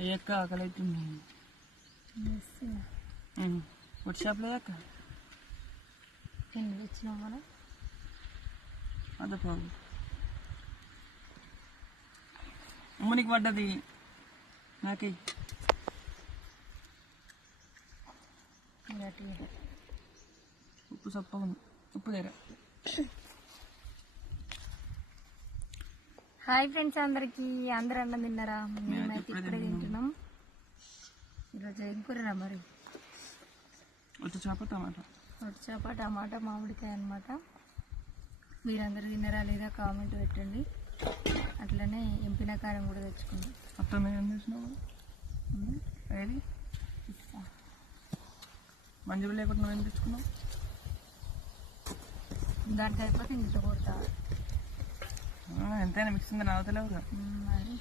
అయ్యక్క ఆకలి అవుతుంది. వచ్చి షాప్లో అక్క వచ్చినాం మనం అదే బాబు అమ్మనికి పడ్డది నాకే ఉప్పు సప్ప ఉంది ఉప్పు దగ్గర. హాయ్ ఫ్రెండ్స్, అందరికి అందరు అన్నం తిన్నారా? మేమైతే ఇప్పుడే తింటున్నాం. ఈరోజు ఏం కూరరా మరి? వచ్చి చేప టమాటా, ఒట్టి చేప టమాటా మామిడికాయ అనమాట. మీరందరూ తిన్నారా లేదా కామెంట్ పెట్టండి. అట్లనే ఎంపిన కారం కూడా తెచ్చుకున్నాం. అత్తమ్మ ఏం చేసినావు? ఏది మంజులు లేకుండా ఏం తెచ్చుకున్నావు? దానికి అయిపోతే ఇంత కొడతా. ఎంతైనా మిక్సింగ్ రావతలేవుగా మరి